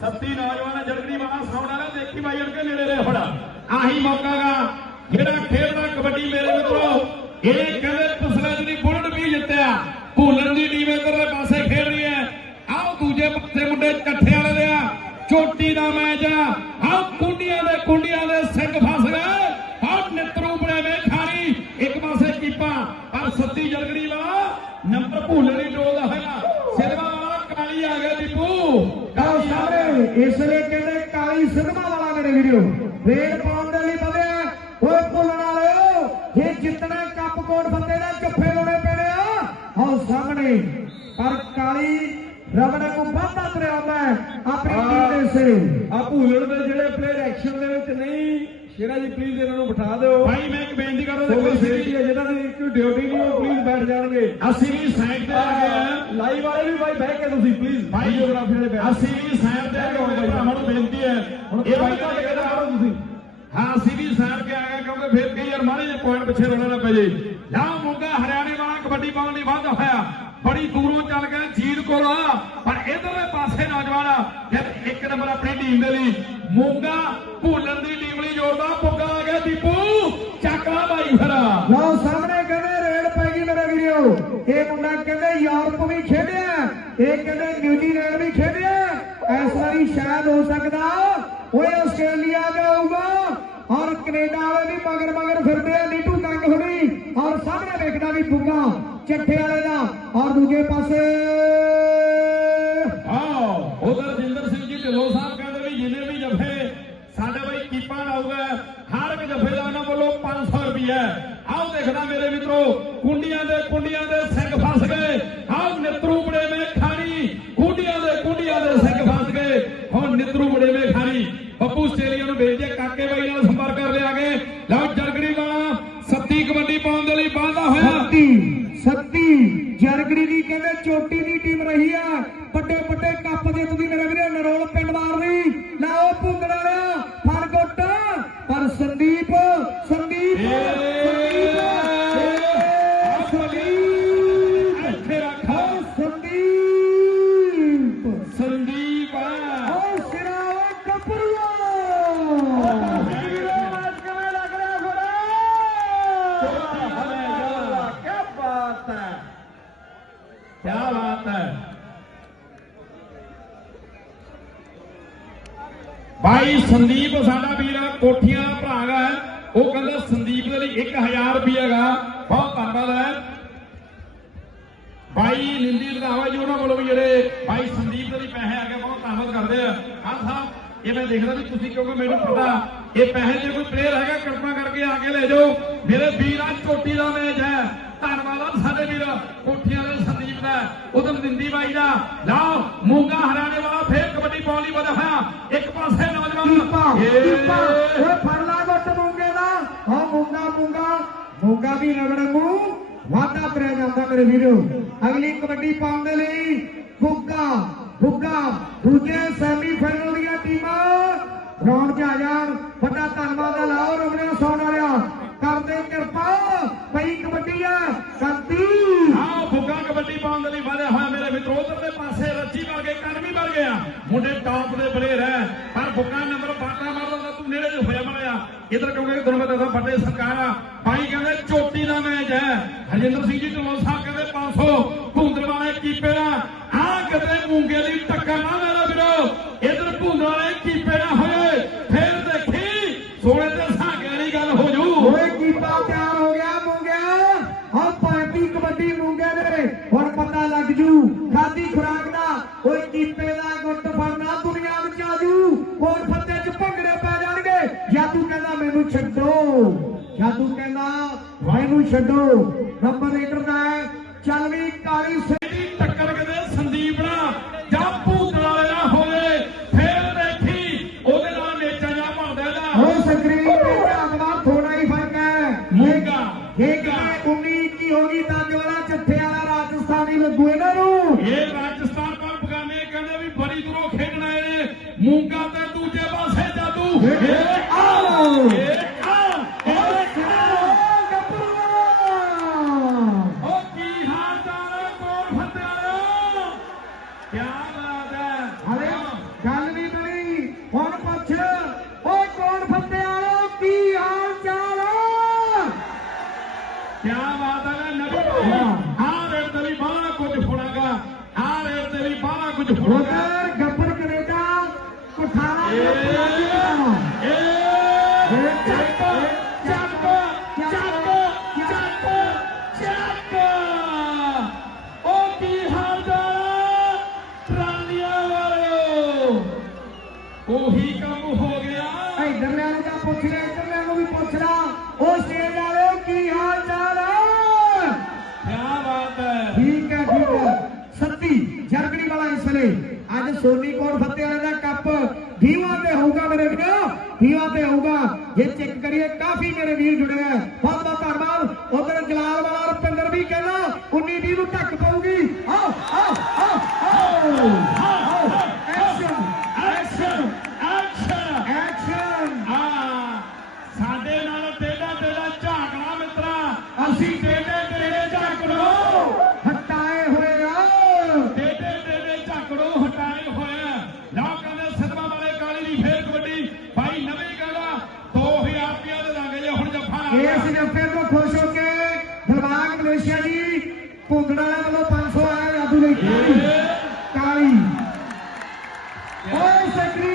ਸੱਤੀ ਨੌਜਵਾਨ ਜਲਦੀ ਵਾਲਾ ਸਾਹਮਣੇ ਵਾਲਾ, ਦੇਖੀ ਬਾਈ ਅੜ ਕੇ ਨੇੜੇ ਰਹੇ ਹੁਣ ਆਹੀ ਮੌਕਾ ਜਿਹੜਾ ਖੇਡਦਾ ਕਬੱਡੀ ਮੇਰੇ ਮਿੱਤਰੋ। ਇਹ ਕਹਿੰਦੇ ਪਿਛਲੇ ਦਿਨੀ ਬੁਲਟ ਵੀ ਜਿੱਤਿਆ। ਭੂਲਣ ਦੀ ਟੀਮ ਇਧਰਲੇ ਪਾਸੇ ਖੇਡ ਰਹੀ ਹੈ। ਆਓ ਦੂਜੇ ਪਾਸੇ ਮੁੰਡੇ ਇਕੱਠੇ ਵਾਲੇ ਦੇ ਆ। ਚੋਟੀ ਦਾ ਮੈਚ ਆ। ਆਓ ਕੁੰਡੀਆਂ ਦੇ ਕੁੰਡੀਆਂ ਦੇ ਸਿੰਘ ਫਸ ਗਏ। ਆਓ ਨਿਤਰੂ ਬੜੇ ਵੇ ਖਾਣੀ। ਇੱਕ ਪਾਸੇ ਕੀਪਾ। ਪਰ ਸੱਤੀ ਜਲਗੜੀ ਵਾਲਾ ਨੰਬਰ ਭੂਲਣ ਦੀ ਡੋਲ ਹੋਇਆ। ਸਿਲਵਾ ਵਾਲਾ ਕਾਲੀ ਆ ਗਿਆ ਦੀਪੂ। ਆਓ ਸਾਰੇ ਇਸ ਲਈ ਕਹਿੰਦੇ ਕਾਲੀ ਸਿਨਮਾ ਵਾਲਾ ਮੇਰੇ ਵੀਡੀਓ ਰੇਡ ਪਾਉਣ ਦੇ ਲਈ ਵਧਿਆ ਓਏ ਭੁੱਲਣ ਵਾਲਿਓ ਜੇ ਜਿੱਤਣਾ ਕੱਪ ਕੋਟ ਫੱਤੇ ਦਾ ਜੱਫੇ ਲਾਉਣੇ ਪੈਣੇ ਆ। ਆਓ ਸਾਹਮਣੇ। ਪਰ ਕਾਲੀ ਰਬੜ ਨੂੰ ਵਾਧਾ ਤੁਰਿਆ ਆਉਂਦਾ ਆਪਣੀ ਟੀਮ ਦੇ ਸਿਰੇ। ਆ ਭੂਲਣ ਦੇ ਜਿਹੜੇ ਪਲੇਅਰ ਐਕਸ਼ਨ ਦੇ ਵਿੱਚ ਨਹੀਂ। ਸ਼ੇਰਾ ਜੀ ਪਲੀਜ਼ ਇਹਨਾਂ ਨੂੰ ਬਿਠਾ ਦਿਓ। ਭਾਈ ਮੈਂ ਇੱਕ ਬੇਨਤੀ ਕਰਦਾ ਕੋਈ ਦੇਖੋ ਸਿਟੀ ਹੈ ਜਿਹਨਾਂ ਦੀ ਕੋਈ ਡਿਊਟੀ ਨਹੀਂ ਉਹ ਪਲੀਜ਼ ਬੈਠ ਜਾਣਗੇ। ਅਸੀਂ ਵੀ ਸਾਈਡ ਤੇ ਆ ਗਏ ਲਾਈਵ ਵਾਲੇ ਵੀ ਬਾਈ ਬਹਿ ਕੇ ਤੁਸੀਂ ਪਲੀਜ਼ ਭਾਈ ਵੀਡੀਓਗ੍ਰਾਫੀ ਵਾਲੇ ਬੈਠ ਅਸੀਂ ਵੀ ਸਾਈਡ ਤੇ ਆ ਗਏ ਭਰਾਵਾਂ ਨੂੰ ਬੇਨਤੀ ਹੈ। ਹੁਣ ਇਹ ਦਾ ਕਹਿੰਦਾ ਕਹਿੰਦਾ ਕਰੋ ਤੁਸੀਂ? ਹਾਂ ਅਸੀਂ ਵੀ ਸਾਈਡ ਤੇ ਆ ਗਏ ਕਿਉਂਕਿ ਫਿਰ ਕਈ ਵਾਰ ਮਾਰੇ ਜੇ ਪੁਆਇੰਟ ਪਿੱਛੇ ਰਹਿਣਾ ਨਾ ਪੈ ਜੇ ਲਾ ਮੋਗਾ ਹਰਿਆਣੇ ਵਾਲਾ ਕਬੱਡੀ ਪਾਉਣ ਲਈ ਵਾਧਾ ਹੋਇਆ। ਬੜੀ ਦੂਰੋਂ ਚੱਲ ਕੇ ਜੀਤ ਕੋਲ। ਆ ਪਰ ਇਧਰਲੇ ਪਾਸੇ ਨੌਜਵਾਨ, ਜਦ ਇੱਕ ਨੰਬਰ ਆਪਣੀ ਟੀਮ ਦੇ ਲਈ ਮੋਗਾ ਭੁੱਲਣ ਦੀ ਟੀਮ ਲਈ ਜੋਰਦਾ ਪੁੱਗਾ ਆ ਗਿਆ ਦੀਪੂ। ਚੱਕਲਾ ਬਾਈ ਫਰਾ। ਲਓ ਸਾਹਮਣੇ ਕਹਿੰਦੇ ਰੇਡ ਪੈ ਗਈ ਮੇਰੇ ਵੀਰੋ। ਇਹ ਮੁੰਡਾ ਕਹਿੰਦੇ ਯੂਰਪ ਵੀ ਖੇਡਿਆ ਇਹ ਕਹਿੰਦੇ ਨਿਊਜ਼ੀਲੈਂਡ ਵੀ ਖੇਡਿਆ ਇਸ ਵਾਰੀ ਸ਼ਾਇਦ ਹੋ ਸਕਦਾ। ਓਏ ਆਸਟ੍ਰੇਲੀਆ ਜਾਊਗਾ ਔਰ ਕੈਨੇਡਾ ਵਾਲੇ ਵੀ ਮਗਰ ਮਗਰ ਫਿਰਦੇ ਆ। ਨੀਟੂ ਕੰਗ ਹੁਣੀ ਔਰ ਸਾਹਮਣੇ ਵੇਖਦਾ ਵੀ ਬੁੱਗਾ ਚੱਠੇ ਵਾਲੇ ਦੂਜੇ ਪਾਸੇ। ਆਓ, ਉਧਰ ਜਿੰਦਰ ਸਿੰਘ ਜੀ ਢਿੱਲੋਂ ਸਾਹਿਬ ਕਹਿੰਦੇ ਵੀ ਜਿੰਨੇ ਵੀ ਜਫੇ ਸਾਡੇ ਬਈ ਕੀਪਾ ਲਾਊਗਾ, ਹਰ ਇੱਕ ਜਫੇ ਦਾ ਉਹਨਾਂ ਵੱਲੋਂ 500 ਰੁਪਏ ਆਓ ਦੇਖਦਾ ਮੇਰੇ ਮਿੱਤਰੋ, ਕੁੰਡੀਆਂ ਦੇ ਕੁੰਡੀਆਂ ਦੇ ਸਿੰਘ ਫਸ ਗਏ ਆਓ ਨਿਤਰੂ ਬੜੇ ਮੇ ਖਾਣੀ ਕੁੰਡੀਆਂ ਦੇ ਕੁੰਡੀਆਂ ਦੇ ਸਿੰਘ ਫਸ ਗਏ ਹੁਣ ਨਿਤਰੂ ਬੜੇ ਮੇ ਖਾਣੀ ਬੱਬੂ ਆਸਟ੍ਰੇਲੀਆ ਨੂੰ ਭੇਜ ਦਿਆ ਕਾਕੇ ਬਾਈ ਨਾਲ ਸੰਪਰਕ ਕਰ ਲਿਆ ਕੇ ਲਓ ਜਰਗੜੀ ਵਾਲਾ ਸੱਤੀ ਕਬੱਡੀ ਪਾਉਣ ਦੇ ਲਈ ਵਾਅਦਾ ਹੋਇਆ ਸੱਤੀ ਸੱਤੀ ਜਰਗੜੀ ਦੀ ਕਹਿੰਦੇ ਚੋਟੀ ਦੀ ਟੀਮ ਰਹੀ ਆ ਵੱਡੇ ਵੱਡੇ ਕੱਪ ਜਿੱਤਦੀ ਮੇਰੇ ਵੀਰੇ ਨਰੋਲ ਪਿੰਡ ਮਾਰਦੀ ਨਾ ਉਹ ਭੁੰਗੜ ਵਾਲਿਆ ਫੜ ਗੁੱਟ। ਪਰ ਸੰਦੀਪ ਸੰਦੀਪ ਸੰਦੀਪ। ਸੰਦੀਪ। ਸੰਦੀਪ ਸੰਦੀਪ ਆ ਓ ਸਿਰਾ ਓ ਕਪੂਆ ਕਿਵੇਂ ਲੱਗ ਰਿਹਾ ਫਿਰ ਕੀ ਬਾਤ ਹੈ ਕੀ ਬਾਤ ਹੈ ਭਾਈ ਸੰਦੀਪ, ਸਾਡਾ ਵੀਰ ਕੋਠੀਆਂ ਦਾ ਭਰਾ ਉਹ ਕਹਿੰਦਾ ਸੰਦੀਪ ਦੇ ਲਈ 1000 ਰੁਪਏ ਬਹੁਤ ਧੰਨਵਾਦ ਹੈ। ਭਾਈ ਨਿੰਦੀ ਰੰਧਾਵਾ ਜੀ, ਉਹਨਾਂ ਵੱਲੋਂ ਵੀ ਜਿਹੜੇ ਭਾਈ ਸੰਦੀਪ ਦੇ ਲਈ ਪੈਸੇ ਆ ਗਏ, ਬਹੁਤ ਧੰਨਵਾਦ ਕਰਦੇ ਆ। ਹਾਂ ਸਾਹਿਬ ਇਹ ਮੈਂ ਦੇਖਦਾ ਵੀ ਤੁਸੀਂ ਕਿਉਂਕਿ ਮੈਨੂੰ ਪਤਾ, ਇਹ ਪੈਸੇ ਜੇ ਕੋਈ ਪਲੇਅਰ ਹੈਗਾ, ਕਿਰਪਾ ਕਰਕੇ ਆ ਕੇ ਲੈ ਜਾਓ। ਮੇਰੇ ਵੀਰ ਵੀਰਾਂ ਚੋਟੀ ਦਾ ਮੈਚ ਹੈ। ਧੰਨਵਾਦ ਆ ਸਾਡੇ ਵੀਰ ਕੋਠੀਆਂ ਦੇ ਸੰਦੀਪ ਦਾ, ਉਧਰ ਨਿੰਦੀ ਬਾਈ ਦਾ। ਲਓ, ਮੂੰਗਾ ਹਰਾਣੇ ਵਾਲਾ ਫੇਰ ਵਧਿਆ ਹੋਇਆ ਇੱਕ ਪਾਸੇ ਨੌਜਵਾਨ ਕੀਪਾ ਏ, ਓਏ ਫੜ ਲਾ ਗੁੱਟ ਮੂੰਗੇ ਦਾ। ਹਾਂ ਮੂੰਗਾ ਮੂੰਗਾ ਮੂੰਗਾ ਵੀ ਰਗੜ ਮੂੰਹ। ਵਾਧਾ ਕਰਿਆ ਜਾਂਦਾ ਮੇਰੇ ਵੀਰੋ। ਅਗਲੀ ਕਬੱਡੀ ਪਾਉਣ ਦੇ ਲਈ ਬੁੱਗਾ ਬੁੱਗਾ ਦੂਜੇ ਸੈਮੀ ਫਾਈਨਲ ਦੀਆਂ ਟੀਮਾਂ। ਗਰਾਊਂਡ 'ਚ ਆ ਜਾਣ। ਵੱਡਾ ਧੰਨਵਾਦ ਲਾਓ ਰਮਣਿਆ ਸੌਣ ਵਾਲਿਆ ਕਰਦੇ ਕਿਰਪਾ ਪਈ ਕਬੱਡੀ ਆ ਕਰਤੀ ਆਓ ਫੁੱਗਾ ਕਬੱਡੀ ਪਾਉਣ ਦੇ ਲਈ ਵਧਿਆ ਹੋਇਆ ਮੇਰੇ ਮਿੱਤਰੋ ਉਧਰ ਦੇ ਪਾਸੇ ਰੱਜੀ ਵਰ ਗਏ ਕੰਨ ਵੀ ਵਰ ਗਿਆ ਮੁੰਡੇ ਟੌਪ ਦੇ ਪਰ ਫੁੱਗਾ ਨੰਬਰ ਬਾਟਾ ਮਾਰਦਾ ਤੂੰ ਨੇੜੇ ਜੋ ਹੋਇਆ ਮਾਰਿਆ। ਇਧਰ ਕਿਉਂਕਿ ਤੁਹਾਨੂੰ ਮੈਂ ਦੱਸਾਂ ਵੱਡੇ ਸਰਕਾਰ ਆ। ਭਾਈ ਕਹਿੰਦੇ ਚੋਟੀ ਦਾ ਮੈਚ ਹੈ। ਹਰਜਿੰਦਰ ਸਿੰਘ ਜੀ ਢਿੱਲੋਂ ਸਾਹਿਬ ਕਹਿੰਦੇ 500 ਭੁੰਦਰ ਵਾਲੇ ਕੀਪੇ ਦਾ ਆ ਕਿਤੇ ਮੂੰਗੇ ਦੀ ਟੱਕਰ ਨਾ ਮੇਰਾ ਵੀਰੋ ਇਧਰ ਭੁੰਦਰ ਵਾਲੇ ਕੀਪੇ ਨਾ ਹੋਏ ਫੇਰ ਦੇਖੀ ਸੋਨੇ ਤੇ ਸਾਗੇ ਵਾਲੀ ਗੱਲ ਹੋ ਜੂ ਓਏ ਕੀਪਾ ਤਿਆਰ ਹੋ ਗਿਆ ਮੂੰਗਿਆ ਹਾਂ ਪਾਰਟੀ ਕਬੱਡੀ ਮੂੰਗੇ ਹੁਣ ਪਤਾ ਲੱਗ ਜੂ, ਖਾਦੀ ਖੁਰਾਕ ਦਾ ਓਏ ਕੀਪੇ ਦਾ ਗੁੱਟ ਫੜਨਾ ਦੁਨੀਆ ਵਿੱਚ ਜੂ। ਹੋਰ ਫੱਤੇ ਚ ਭੰਗੜੇ ਪੈ ਜਾਣਗੇ। ਜਾਦੂ ਕਹਿੰਦਾ, ਮੈਨੂੰ ਛੱਡੋ। ਜਾਦੂ ਕਹਿੰਦਾ, ਮੈਨੂੰ ਛੱਡੋ। ਨੰਬਰ ਲੀਡਰ ਦਾ ਹੈ, ਚੱਲ ਵੀ ਕਾਲੀ ਸੇ- ਦੀ ਟੱਕਰ ਕਦੇ ਸੰਦੀਪ ਨਾਲ ਜਾਂ ਭੂਤ ਵਾਲੇ ਨਾਲ ਹੋਵੇ ਫੇਰ ਦੇਖੀ ਉਹਦੇ ਨਾਲ ਮੇਚਾ ਜਾ ਬਣਦਾ ਦਾ ਓਏ ਸਕਰੀਨ ਤੇ ਧਿਆਨ ਨਾਲ ਥੋੜਾ ਹੀ ਫ਼ਰਕ ਹੈ ਮੂੰਗਾ ਇਹ ਕਿ 19 ਕੀ ਹੋ ਗਈ ਤੰਜ ਵਾਲਾ ਚੱਠੇ ਵਾਲਾ ਰਾਜਸਥਾਨੀ ਲੱਗੂ ਇਹਨਾਂ ਨੂੰ ਇਹ ਰਾਜਸਥਾਨ ਪਰ ਬਗਾਨੇ ਕਹਿੰਦੇ ਵੀ ਬੜੀ ਦੂਰੋਂ ਖੇਡਣ ਆਏ ਨੇ ਮੂੰਗਾ ਤੇ ਦੂਜੇ ਪਾਸੇ ਜਾਦੂ ਇਹ ਆਓ ਉਹੀ ਕੰਮ ਹੋ ਗਿਆ ਇਧਰਲੇ ਵਾਲੇ ਦਾ ਪੁੱਛ ਲੈ ਇਧਰਲੇ ਨੂੰ ਵੀ ਪੁੱਛ ਰਿਹਾ ਉਹ ਸਟੇਜ ਵਾਲੇ ਕਰੀਏ ਕਾਫੀ ਮੇਰੇ ਵੀਰ ਜੁੜੇ ਆ। ਬਹੁਤ ਬਹੁਤ ਧੰਨਵਾਦ। ਉਧਰ ਜਲਾਲ ਵਾਲਾ ਰੁਪਿੰਦਰ ਵੀ ਕਹਿੰਦਾ 19 20 ਨੂੰ ਧੱਕ ਪਾਉਗੀ ਆਓ ਆਓ ਆਓ ਆਓ। ਐਕਸ਼ਨ ਐਕਸ਼ਨ ਐਕਸ਼ਨ ਆ ਸਾਡੇ ਨਾਲ ਤੇਰਾ ਤੇਰਾ ਝਾਕਣਾ ਮਿੱਤਰਾ। ਅਸੀਂ पैशानी कोंगडाला मला पाच सौ आहे अजून एक काळी. हो सगळी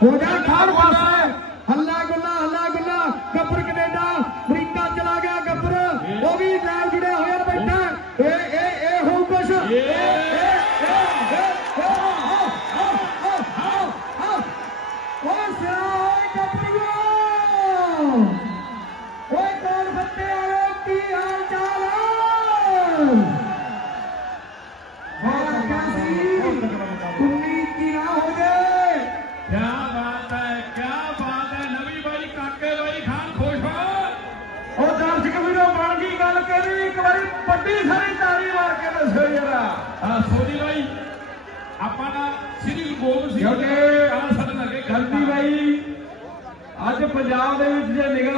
ਹੋ ਜਾ ਖਾਲ ਪਾਸੇ ਹੱਲਾ ਗੁੱਲਾ ਹੱਲਾ ਗੁੱਲਾ ਗੱਬਰ ਕੈਨੇਡਾ ਅਮਰੀਕਾ ਚਲਾ ਗਿਆ ਗੱਬਰ ਉਹ ਵੀ ਨਾਲ ਜੁੜਿਆ ਹੋਇਆ ਬੈਠਾ ਏ ਏ ਏ ਹੋ ਕੁਛ ਓ ਸਿਆ ਵੱਡੀ ਸਾਰੀ ਤਾਰੀ ਮਾਰ ਕੇ ਦੱਸੋ ਜਰਾ। ਆ ਬਾਈ ਆਪਾਂ ਨਾ ਸ੍ਰੀ ਗਲਤੀ ਬਾਈ ਅੱਜ ਪੰਜਾਬ ਦੇ ਵਿੱਚ ਜੇ ਨਿਗਲ